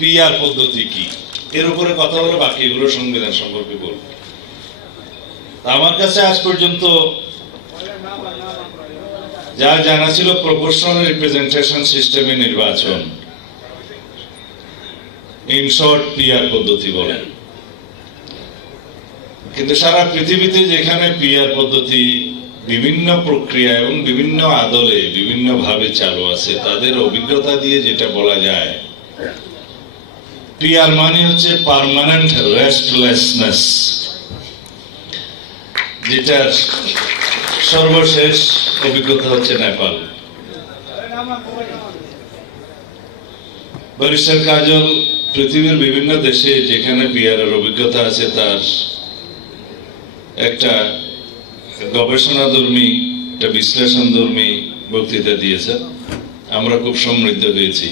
PR পদ্ধতি কি? এর উপরে কথা বলে বাকি এগুলো সংবিধান সম্পর্কে বলব। আমার কাছে আজ পর্যন্ত যা জানা ছিল প্রপোর্শনাল রিপ্রেজেন্টেশন সিস্টেমে নির্বাচন। ইন শর্ট পিআর পদ্ধতি বলেন কিন্তু সারা পৃথিবীতে যেখানে পিআর পদ্ধতি বিভিন্ন প্রক্রিয়া এবং বিভিন্ন আদলে বিভিন্ন ভাবে চালু আছে, তাদের অভিজ্ঞতা দিয়ে যেটা বলা যায় পিআর মানে হচ্ছে পার্মানেন্ট রেস্টলেসনেস যেটার সর্বশেষ অভিজ্ঞতা হচ্ছে নেপাল। ব্যারিস্টার কাজল পৃথিবীর বিভিন্ন দেশে যেখানে পিয়ারের অভিজ্ঞতা আছে, তার একটা গবেষণা ধর্মী একটা বিশ্লেষণ ধর্মী বক্তৃতা দিয়েছে। আমরা খুব সমৃদ্ধ হয়েছি।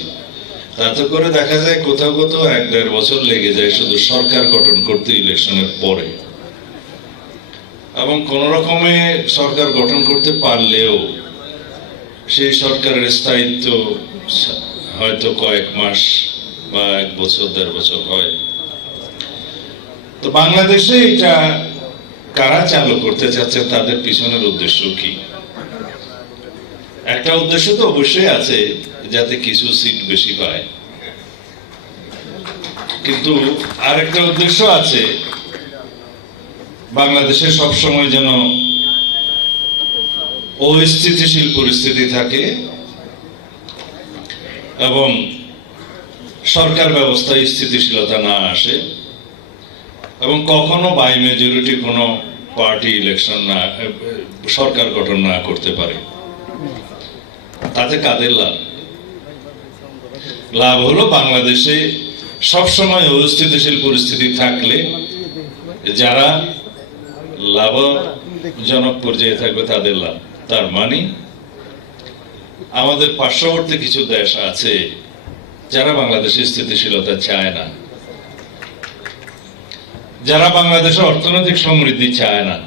তাতে করে দেখা যায় কোথাও কোথাও এক দেড় বছর লেগে যায় শুধু সরকার গঠন করতে ইলেকশনের পরে। এবং কোন রকমে সরকার গঠন করতে পারলেও সেই সরকারের স্থায়িত্ব হয়তো কয়েক মাস বা এক বছর, দেড় বছর হয়। তো বাংলাদেশে এটা কারা চালু করতে চাচ্ছে তাদের পিছনের উদ্দেশ্য কি? একটা উদ্দেশ্য তো অবশ্যই আছে। যাতে কিছু সিট বেশি পায় কিন্তু আরেকটা উদ্দেশ্য আছে, বাংলাদেশে সবসময় যেন অস্থিতিশীল পরিস্থিতি থাকে এবং সরকার ব্যবস্থায় স্থিতিশীলতা না আসে এবং কখনো বাই মেজরিটি কোনো পার্টি ইলেকশন না, সরকার গঠন না করতে পারে। তাতে কাদের লাভ? লাভ হলো বাংলাদেশে সবসময় অস্থিতিশীল পরিস্থিতি থাকলে যারা লাভজনক পর্যায়ে থাকবে তাদের লাভ। তার মানে আমাদের পার্শ্ববর্তী কিছু দেশ আছে যারা বাংলাদেশের স্থিতিশীলতা চায় না। যারা বাংলাদেশের অর্থনৈতিক সমৃদ্ধি চায় না।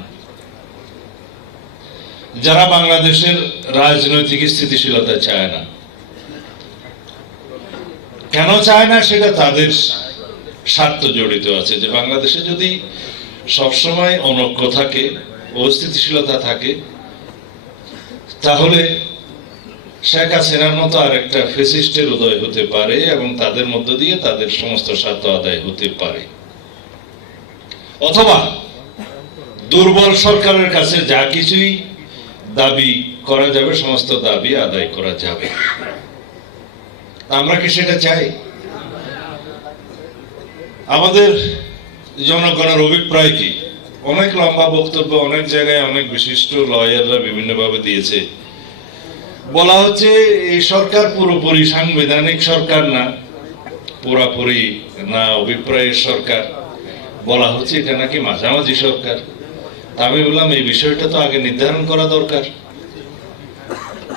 যারা বাংলাদেশের রাজনৈতিক স্থিতিশীলতা চায় না। কেন চায় না সেটা তাদের স্বার্থ জড়িত আছে যে বাংলাদেশে যদি সবসময় অনক্য থাকে, অস্থিতিশীলতা থাকে, তাহলে শেখ হাসিনার মতো আরেকটা ফেসিস্টের উদয় হতে পারে এবং তাদের মধ্য দিয়ে তাদের সমস্ত স্বার্থ আদায় হতে পারে। অথবা দুর্বল সরকারের কাছে যা কিছুই দাবি করা যাবে, সমস্ত দাবি আদায় করা যাবে। আমরা কি সেটা চাই? আমাদের জনগণের অভিপ্রায় কি? অনেক লম্বা বক্তব্য, অনেক জায়গায় অনেক বিশিষ্ট লয়াররা বিভিন্নভাবে দিয়েছে। বলা হচ্ছে, এই সরকার পুরোপুরি সাংবিধানিক সরকার না, পুরাপুরি না অভিপ্রায়ের সরকার। বলা হচ্ছে, এটা নাকি মাঝামাঝি সরকার। আমি বললাম, এই বিষয়টা তো আগে নির্ধারণ করা দরকার।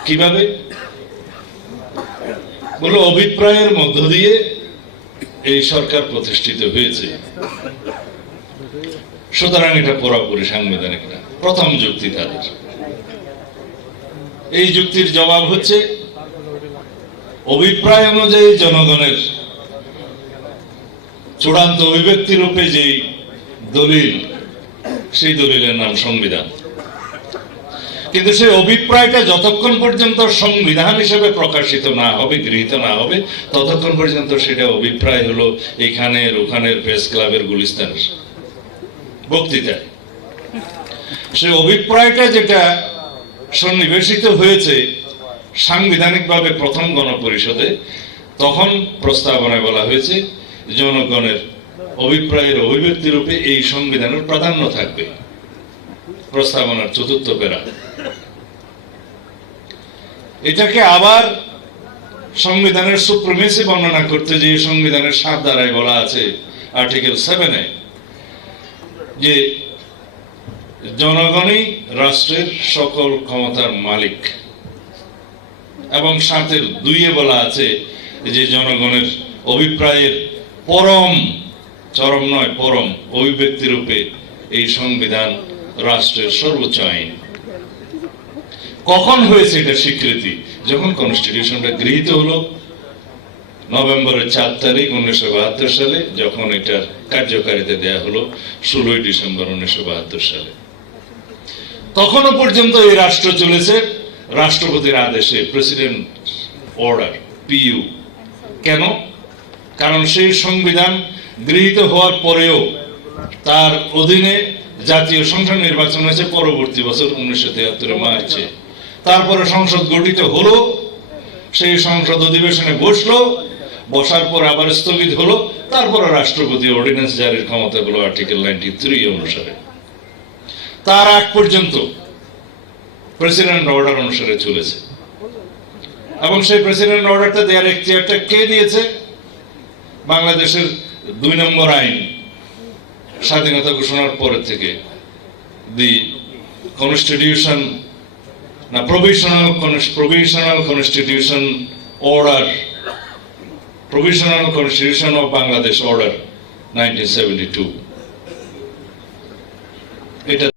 কীভাবে? বলো অভিপ্রায়ের মধ্য দিয়ে এই সরকার প্রতিষ্ঠিত হয়েছে। সুতরাং এটা পুরোপুরি সাংবিধানিক না। প্রথম যুক্তি তাদের। এই যুক্তির জবাব হচ্ছে, অভিপ্রায় অনুযায়ী জনগণের চূড়ান্ত অভিব্যক্তি রূপে যেই দলিল, সেই দলিলের নাম সংবিধান। কিন্তু সেই অভিপ্রায়টা যতক্ষণ পর্যন্ত সংবিধান হিসেবে প্রকাশিত না হবে, গৃহীত না হবে, ততক্ষণ পর্যন্ত সেটা অভিপ্রায় হলো এখানের, ওখানের প্রেস ক্লাবের গুলিস্তানের বক্তৃতা। সেই অভিপ্রায়টা যেটা সন্নিবেশিত হয়েছে সাংবিধানিকভাবে প্রথম গণপরিষদে, তখন প্রস্তাবনায় বলা হয়েছে জনগণের অভিপ্রায়ের অভিব্যক্তি রূপে এই সংবিধানের প্রাধান্য থাকবে। প্রস্তাবনার চতুর্থ পেরা এটাকে আবার সংবিধানের সুপ্রিমেসি বর্ণনা করতে যে সংবিধানের সাত দ্বারায় বলা আছে আর্টিকেল সেভেনে যে জনগণই রাষ্ট্রের সকল ক্ষমতার মালিক। এবং সাতের দুইয়ে বলা আছে যে জনগণের অভিপ্রায়ের পরম, চরম নয়, পরম অভিব্যক্তি রূপে এই সংবিধান রাষ্ট্রের সর্বোচ্চ আইন। কখন হয়েছে এটা স্বীকৃতি? যখন কনস্টিটিউশনটা গৃহীত হলো, নভেম্বরের চার তারিখ উনিশশো বাহাত্তর সালে, যখন এটার কার্যকারিতা দেয়া হলো, ষোলোই ডিসেম্বর উনিশশো বাহাত্তর সালে। তখনও পর্যন্ত এই রাষ্ট্র চলেছে। রাষ্ট্রপতির আদেশে প্রেসিডেন্ট অর্ডার পিইউ কেন? কারণ সেই সংবিধান গৃহীত হওয়ার পরেও তার অধীনে জাতীয় সংসদ নির্বাচন হয়েছে পরবর্তী বছর উনিশশো তিয়াত্তরে মার্চে। তারপরে সংসদ গঠিত হলো, সেই সংসদ অধিবেশনে বসল, বসার পর আবার স্থগিত হলো, তারপরে রাষ্ট্রপতি অর্ডিন্যান্স জারির ক্ষমতা হলো আর্টিকেল নাইনটি থ্রি অনুসারে। তার আগ পর্যন্ত প্রেসিডেন্ট অর্ডার অনুসারে চলেছে। এবং সেই প্রেসিডেন্ট অর্ডারটা দেওয়ার এখতিয়ারটা কে দিয়েছে? বাংলাদেশের দুই নম্বর আইন স্বাধীনতা ঘোষণার পরের থেকে the constitution A provisional provisional constitution order provisional constitution of bangladesh order 1972 It.